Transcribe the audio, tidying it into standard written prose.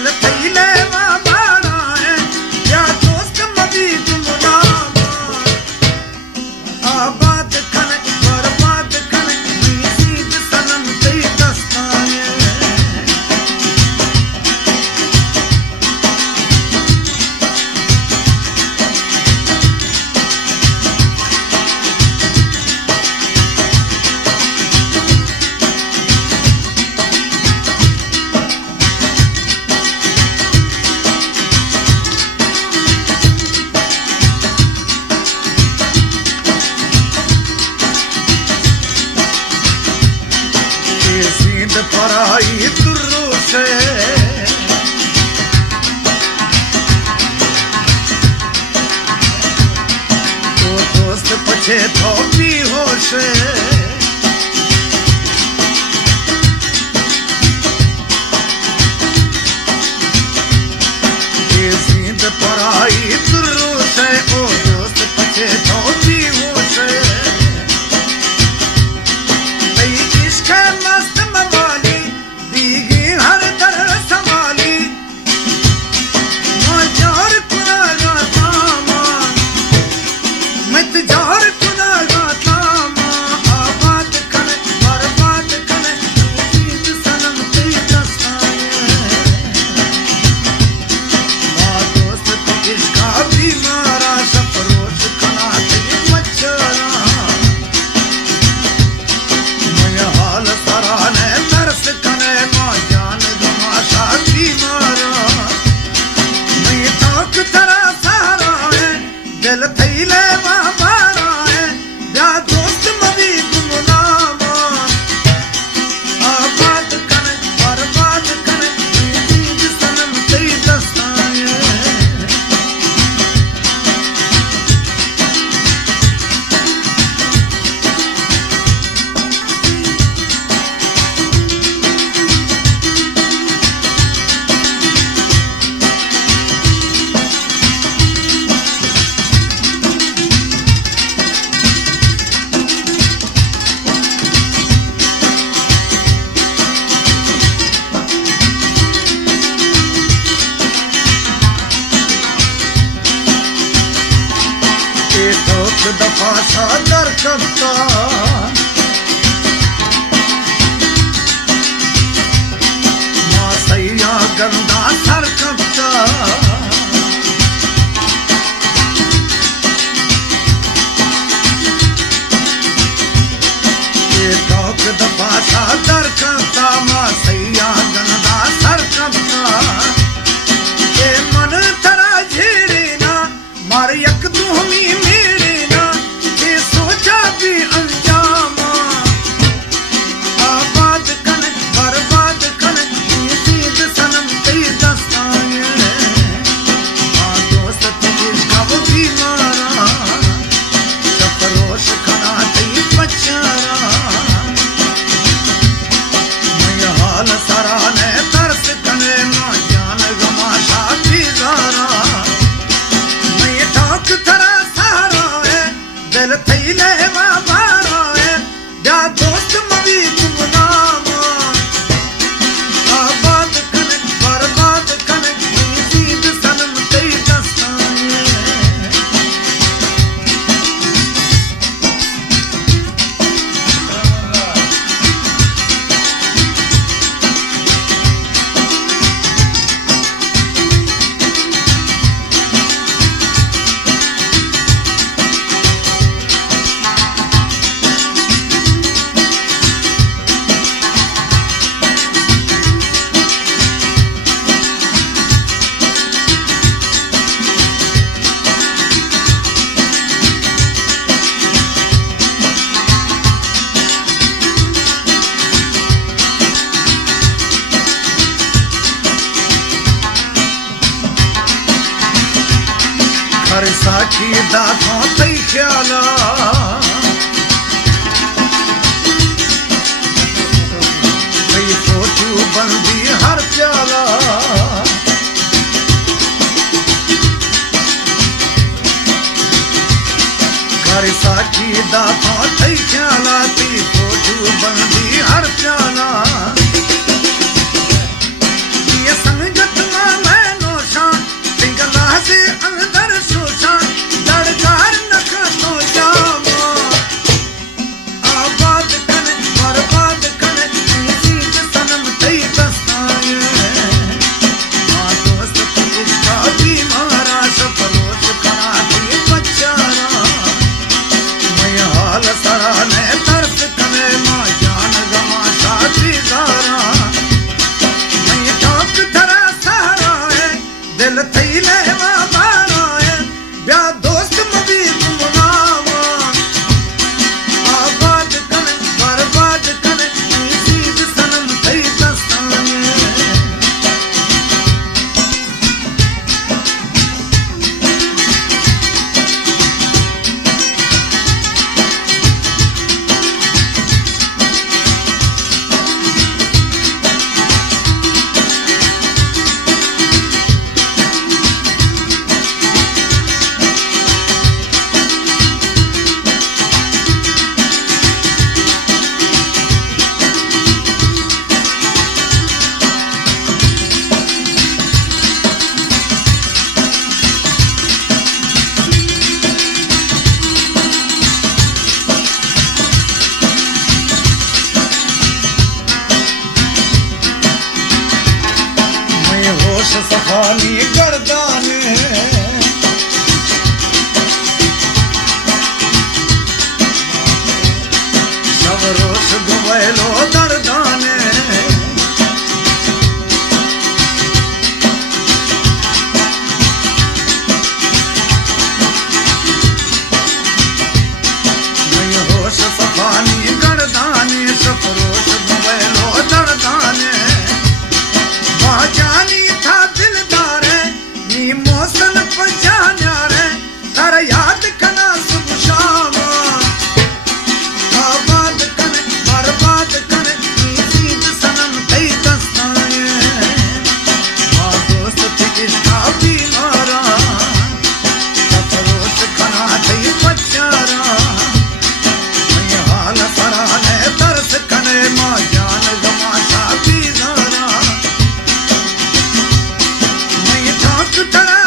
दिल थैले बारा है या दोस्त मदी गुमनाम आबाद खन बर्बाद खन सीध सनम ते दस्ताने पराई तुर्रू से तो दोस्त पछे तो भी होश ये सीध पराई तुर्रू से ओ दोस्त पछे तो भी होश इश्क मस्त दिल थैले बारा है या दोस्त मदी गुमनाम आबाद खन बर्बाद खन सीध सनम ते दस्ताने दफा सादर करता मां सैया गंदा सर करता एक दफा सादर करता मां सैया गंदा सर करता ये मन तरा झेड़े ना मार यक दूहमी भी अंजाम आबाद खन बर्बाद खन सीध सनम ते दस्ताने दोस्त कब भी मारा सफरोश खना ते पचारा मैं हाल सारा ने तरस कने ना जान गमाशा भी जारा मैं ठाक थरा सारा है दिल थैले बारा है या दोस्त मदी गुमनाम आबाद खन बर्बाद खन सीध सनम ते दस्ताने साखी दाखों तई ख्याला तई फोटू बंदी हर प्याला घर साखी दाखों तई ख्याला तई फोटू बंदी हर प्याला ये संगत होश सफानी गर्दाने सब रोश गुवेलो दर्दाने होश सफानी गर्दाने सब रोश गुवेलो दर्दाने जानी था दिलदार नी मौसम पहचाना रे तारा याद कना सुबह शाम आबाद कने बर्बाद कने सीध सनम कई दस्ताने मां दोस्त थी इसका बीमारा सफरोश कना थी बचारा मैं हाल सराने तरस कने मां जान गमाशा बीजारा तरह